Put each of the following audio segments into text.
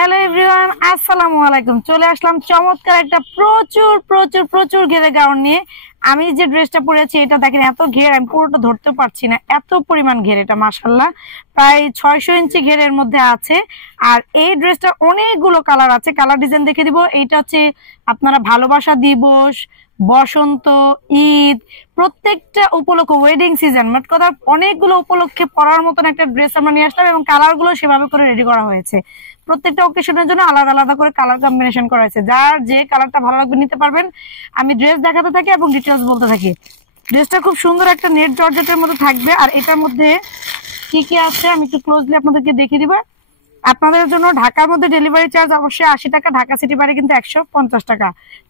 Hello everyone, আসসালামু আলাইকুম। চলে আসলাম চমৎকার একটা প্রচুর প্রচুর প্রচুর ঘেরে গাউন নিয়ে। আমি যে ড্রেসটা পরেছি এটা দেখেন, এত ঘের আমি পুরোটা ধরতে পারছি না, এত পরিমাণ ঘের। এটা মাশাআল্লাহ প্রায় 600 ইঞ্চি ঘেরের মধ্যে আছে। আর এই ড্রেসটা অনেকগুলো কালার আছে, কালার ডিজাইন দেখে দিব। এইটা হচ্ছে আপনারা ভালোবাসা দিবস, বসন্ত, ঈদ, প্রত্যেকটা উপলক্ষে, ওয়েডিং সিজন, মোট কথা অনেকগুলো উপলক্ষে পরার মতন একটা ড্রেস আমরা নিয়ে আসলাম এবং কালার গুলো সেভাবে করে রেডি করা হয়েছে। প্রত্যেকটা অকেশনের জন্য আলাদা আলাদা করে কালার কম্বিনেশন করা হয়েছে। যার যে কালারটা ভালো লাগবে নিতে পারবেন। আমি ড্রেস দেখাতে থাকি এবং ডিটেলস বলতে থাকি। ড্রেসটা খুব সুন্দর একটা নেট জর্জেটের মধ্যে থাকবে। আর এটার মধ্যে কি কি আছে আমি একটু ক্লোজলি আপনাদেরকে দেখিয়ে দিব। আপনাদের জন্য ঢাকার মধ্যে ডেলিভারি চার্জ অবশ্যই 80 টাকা, ঢাকা সিটি বাইরে কিন্তু 150 টাকা।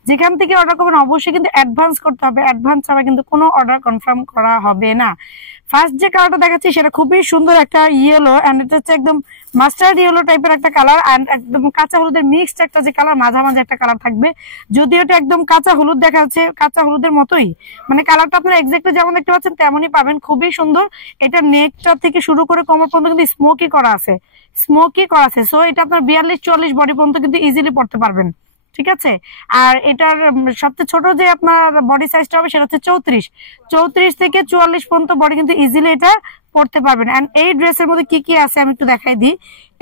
যেখান থেকে অর্ডার করবেন অবশ্যই কিন্তু অ্যাডভান্স করতে হবে, অ্যাডভান্স ছাড়া কিন্তু কোনো অর্ডার কনফার্ম করা হবে না। ফার্স্ট যে কালারটা দেখাচ্ছি সেটা খুবই সুন্দর একটা ইয়েলো, এন্ড এটা হচ্ছে একদম মাস্টার্ড ইয়েলো টাইপের একটা কালার, এন্ড একদম কাঁচা হলুদের মিক্সড একটা যে কালার, মাঝামাঝি একটা কালার থাকবে। যদিও এটা একদম কাঁচা হলুদ দেখা যাচ্ছে, কাঁচা হলুদের মতোই, মানে কালারটা আপনারা এক্স্যাক্টলি যেমন দেখতে পাচ্ছেন তেমনই পাবেন। খুবই সুন্দর। এটা নেকটা থেকে শুরু করে কোমর পর্যন্ত কিন্তু স্মোকি করা আছে, স্মোকি করা আছে। সো এটা আপনার 42-44 বডি পর্যন্ত কিন্তু ইজিলি পড়তে পারবেন, ঠিক আছে। আর এটার সবচেয়ে ছোট যে আপনার বডি সাইজটা হবে সেটা হচ্ছে 34 থেকে 44 পর্যন্ত বডি কিন্তু ইজিলি এটা পড়তে পারবেন। এন্ড এই ড্রেসের মধ্যে কি কি আছে আমি একটু দেখাই দিই।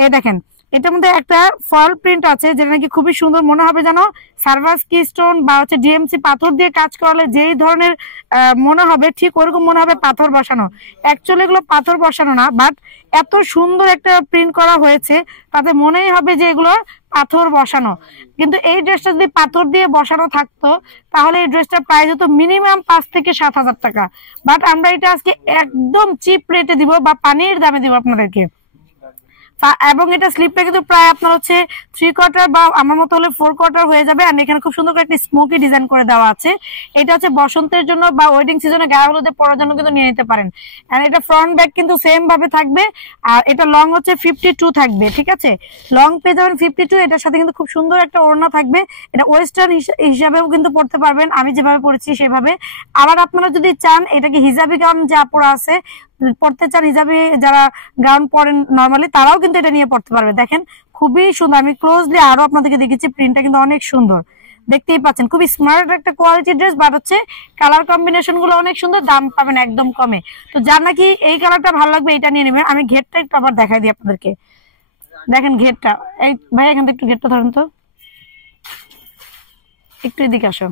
এই দেখেন, এটার মধ্যে একটা ফল প্রিন্ট আছে যেটা নাকি খুবই সুন্দর, মনে হবে যেন সার্ভাস কি স্টোন বা হচ্ছে ডিএমসি পাথর দিয়ে কাজ করলে যেই ধরনের মনে হবে, ঠিক ওরকম মনে হবে পাথর বসানো। অ্যাকচুয়ালি এগুলো পাথর বসানো না, বাট এত সুন্দর একটা প্রিন্ট করা হয়েছে তাতে মনেই হবে যে এগুলো পাথর বসানো। কিন্তু এই ড্রেসটা যদি পাথর দিয়ে বসানো থাকতো তাহলে এই ড্রেসটা প্রাইস হতো মিনিমাম 5 থেকে 7 হাজার টাকা। বাট আমরা এটা আজকে একদম চিপ রেটে দিব বা পানির দামে দিব আপনাদেরকে। এবং এটা স্লিপটা কিন্তু প্রায় আপনার হচ্ছে 3/4 বা আমার মতো হলে 4/4 হয়ে যাবে। আর এখানে খুব সুন্দর করে একটা স্মোকি ডিজাইন করে দেওয়া আছে। এটা হচ্ছে বসন্তের জন্য বা ওয়েডিং সিজনে গায়ে হলুদে পরার জন্য কিন্তু নিয়ে নিতে পারেন। আর এটা ফ্রন্ট ব্যাক কিন্তু সেম ভাবে থাকবে। আর এটা লং হচ্ছে 52 থাকবে, ঠিক আছে। লং পেয়ে যাবেন 52। এটার সাথে কিন্তু খুব সুন্দর একটা ওড়না থাকবে। এটা ওয়েস্টার্ন হিসাবেও কিন্তু পড়তে পারবেন, আমি যেভাবে পড়েছি সেভাবে। আবার আপনারা যদি চান এটাকে হিজাবি গাউন যা পরা আছে পড়তে চান, হিজাবি যারা গাউন পরেন নর্মালি তারাও কিন্তু এটা নিয়ে পড়তে পারবে। দেখেন খুবই সুন্দর, আমি ক্লোজলি আরো আপনাদেরকে দেখেছি, প্রিন্টটা কিন্তু অনেক সুন্দর, দেখতেই পাচ্ছেন। খুবই স্মার্ট একটা কোয়ালিটি ড্রেস, বাট হচ্ছে কালার কম্বিনেশন গুলো অনেক সুন্দর, দাম পাবেন একদম কমে। তো যার নাকি এই কালারটা ভালো লাগবে এটা নিয়ে নেবেন। আমি ঘেরটা একটু আবার দেখাই দিই আপনাদেরকে। দেখেন ঘেরটা, এই ভাই এখান থেকে একটু ঘেরটা ধরেন তো, একটু এদিকে আসো।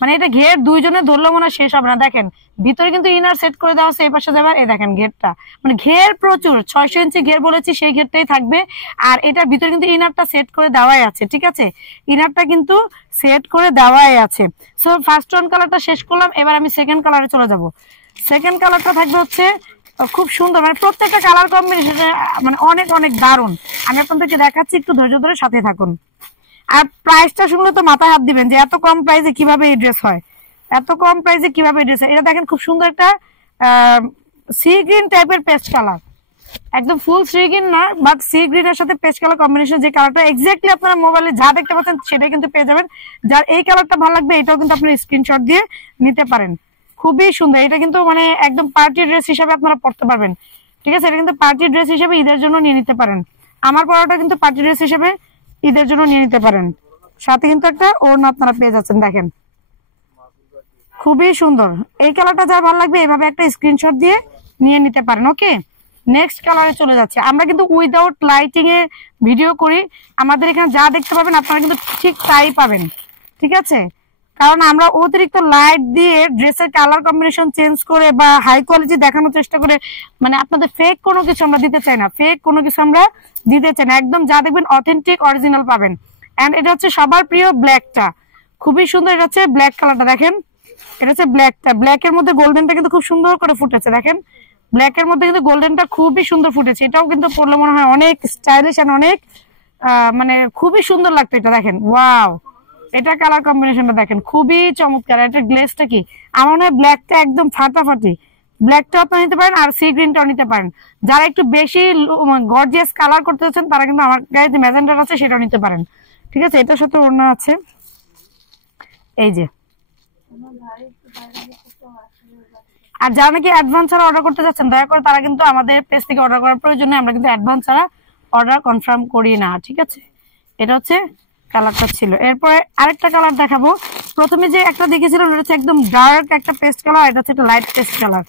মানে এটা ঘের দুইজনে ধরলো মনে শেষ হবে না। দেখেন ভিতরে কিন্তু ইনার সেট করে দেওয়া আছে, এই পাশে যাবার। এই দেখেন ঘেরটা, মানে ঘের প্রচুর, 600 ইঞ্চি ঘের বলেছি সেই ঘেরটাই থাকবে। আর এটার ভিতরে কিন্তু ইনারটা সেট করে দেওয়াই আছে, ঠিক আছে। ইনারটা কিন্তু সেট করে দেওয়াই আছে। সো ফার্স্ট ওয়ান কালারটা শেষ করলাম, এবার আমি সেকেন্ড কালারে চলে যাব। সেকেন্ড কালারটা থাকবে হচ্ছে খুব সুন্দর, মানে প্রত্যেকটা কালার কম্বিনেশন মানে অনেক অনেক দারুণ। আমি আপনাদেরকে দেখাচ্ছি, একটু ধৈর্য ধরে সাথে থাকুন। আর প্রাইসটা শুনলে তো মাথায় হাত দিবেন যে এত কম প্রাইসে কিভাবে এই ড্রেস হয়, এত কম প্রাইসে কিভাবে এই ড্রেস হয়। এটা দেখেন খুব সুন্দর একটা সি গ্রিন টাইপের পেস্ট কালার, একদম ফুল সি গ্রিন না, বাট সি গ্রিনের সাথে পেস্ট কালার কম্বিনেশন, যে কালারটা এক্স্যাক্টলি আপনারা মোবাইলে যা দেখতে পাচ্ছেন সেটাই কিন্তু পেয়ে যাবেন। যার এই কালারটা ভালো লাগবে এটাও কিন্তু আপনারা স্ক্রিনশট দিয়ে নিতে পারেন। খুবই সুন্দর, এটা কিন্তু মানে একদম পার্টি ড্রেস হিসাবে আপনারা পড়তে পারবেন, ঠিক আছে। এটা কিন্তু পার্টি ড্রেস হিসেবে ঈদের জন্য নিয়ে নিতে পারেন। আমার পড়াটা কিন্তু পার্টি ড্রেস হিসেবে ঈদের জন্য নিয়ে নিতে পারেন। সাথে কিন্তু একটা ওড়না আপনারা পেয়ে যাচ্ছেন, দেখেন খুবই সুন্দর। এই কালারটা যার ভালো লাগবে এভাবে একটা স্ক্রিনশট দিয়ে নিয়ে নিতে পারেন। ওকে, নেক্সট কালারে চলে যাচ্ছে। আমরা কিন্তু উইদাউট লাইটিং এ ভিডিও করি, আমাদের এখানে যা দেখতে পাবেন আপনারা কিন্তু ঠিক তাই পাবেন, ঠিক আছে। কারণ আমরা অতিরিক্ত লাইট দিয়ে ড্রেসের কালার কম্বিনেশন চেঞ্জ করে বা হাই কোয়ালিটি দেখানোর চেষ্টা করে, মানে আপনাদের ফেক কোনো কিছু আমরা দিতে চাই না, ফেক কোনো কিছু আমরা দিতে চাই না। একদম যা দেখবেন অথেন্টিক অরিজিনাল পাবেন। এন্ড এটা হচ্ছে সবার প্রিয় ব্ল্যাকটা, খুবই সুন্দর। এটা হচ্ছে ব্ল্যাক কালারটা, দেখেন এটা হচ্ছে ব্ল্যাকটা, ব্ল্যাকের মধ্যে গোল্ডেনটা কিন্তু খুব সুন্দর করে ফুটেছে। দেখেন ব্ল্যাকের মধ্যে কিন্তু গোল্ডেনটা খুবই সুন্দর ফুটেছে। এটাও কিন্তু পরলে মনে হয় অনেক স্টাইলিশ এন্ড অনেক মানে খুবই সুন্দর লাগতো এটা। দেখেন ওয়াও, এটা কালার কম্বিনেশনটা দেখেন খুবই চমৎকার। এটা গ্লেজটা কি, আমার মনে হয় ব্ল্যাকটা একদম ফাটাফাটি। ব্ল্যাকটাও আপনারা নিতে পারেন আর সি গ্রিনটাও নিতে পারেন। যারা একটু বেশি গর্জিয়াস কালার করতে চাচ্ছেন তারা কিন্তু আমার গায়ে যে ম্যাজেন্ডার আছে সেটাও নিতে পারেন, ঠিক আছে। এটার সাথে ওড়না আছে, এই যে। আর যারা নাকি অ্যাডভান্স ছাড়া অর্ডার করতে যাচ্ছেন দয়া করে তারা কিন্তু আমাদের পেজ থেকে অর্ডার করার প্রয়োজন নেই, আমরা কিন্তু অ্যাডভান্স ছাড়া অর্ডার কনফার্ম করি না, ঠিক আছে। এটা হচ্ছে কালারটা ছিল। এরপরে আরেকটা কালার দেখাবো। প্রথমে যে একটা দেখেছিলাম এটা হচ্ছে একদম ডার্ক একটা পেস্ট কালার, এটা হচ্ছে একটা লাইট পেস্ট কালার।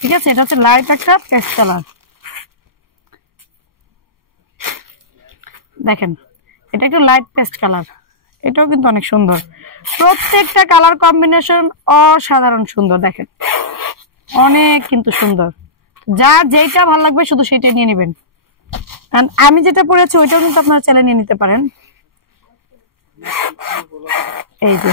ঠিক আছে, এটা হচ্ছে লাইট একটা পেস্ট কালার। দেখেন এটা একটু লাইট পেস্ট কালার, এটাও কিন্তু অনেক সুন্দর। প্রত্যেকটা কালার কম্বিনেশন অসাধারণ সুন্দর, দেখেন অনেক কিন্তু সুন্দর। যার যেটা ভালো লাগবে শুধু সেটাই নিয়ে নেবেন। আমি যেটা পরেছি ওইটাও কিন্তু আপনারা চাইলে নিয়ে নিতে পারেন। এই যে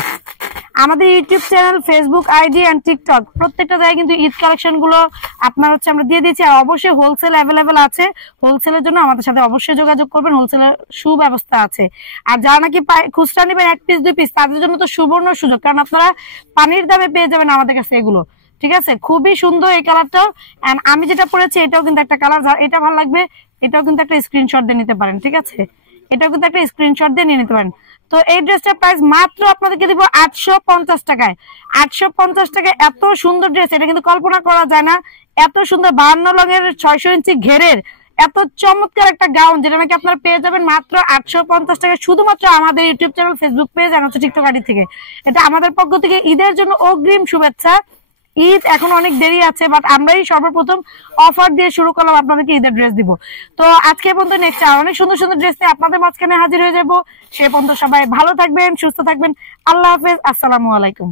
আমাদের YouTube channel, Facebook ID and TikTok প্রত্যেকটা জায়গায় কিন্তু ঈদ কালেকশন গুলো আপনার হচ্ছে আমরা দিয়ে দিচ্ছি। আর অবশ্যই হোলসেল অ্যাভেলেবেল আছে, হোলসেলের জন্য আমাদের সাথে অবশ্যই যোগাযোগ করবেন, হোলসেলের সুব্যবস্থা আছে। আর যারা নাকি খুচরা নেবেন 1 পিস 2 পিস তাদের জন্য তো সুবর্ণ সুযোগ, কারণ আপনারা পানির দামে পেয়ে যাবেন আমাদের কাছে এগুলো। ঠিক আছে, খুবই সুন্দর এই কালারটাও। এন্ড আমি যেটা পরেছি এটাও কিন্তু একটা কালার, যার এটা ভালো লাগবে এটাও কিন্তু একটা স্ক্রিনশট দিয়ে নিতে পারেন। ঠিক আছে, এটাও কিন্তু একটা স্ক্রিনশট দিয়ে নিয়ে নিতে পারেন। তো এই ড্রেসটার প্রাইস মাত্র আপনাদেরকে দিব 850 টাকায়। 850 টাকায় এত সুন্দর ড্রেস, এটা কিন্তু কল্পনা করা যায় না। এত সুন্দর 52 রঙের 600 ইঞ্চি ঘেরের এত চমৎকার একটা গাউন, যেটা নাকি আপনারা পেয়ে যাবেন মাত্র 850 টাকায়, শুধুমাত্র আমাদের ইউটিউব চ্যানেল, ফেসবুক পেজ আর হচ্ছে টিকটক আইডি থেকে। এটা আমাদের পক্ষ থেকে ঈদের জন্য অগ্রিম শুভেচ্ছা। ঈদ এখন অনেক দেরি আছে, বাট আমরাই সর্বপ্রথম অফার দিয়ে শুরু করলাম আপনাদেরকে ঈদের ড্রেস দিব। তো আজকে পর্যন্ত নেক্সট আর অনেক সুন্দর সুন্দর ড্রেস নিয়ে আপনাদের মাঝখানে হাজির হয়ে যাবো। সে পর্যন্ত সবাই ভালো থাকবেন, সুস্থ থাকবেন। আল্লাহ হাফেজ, আসসালামু আলাইকুম।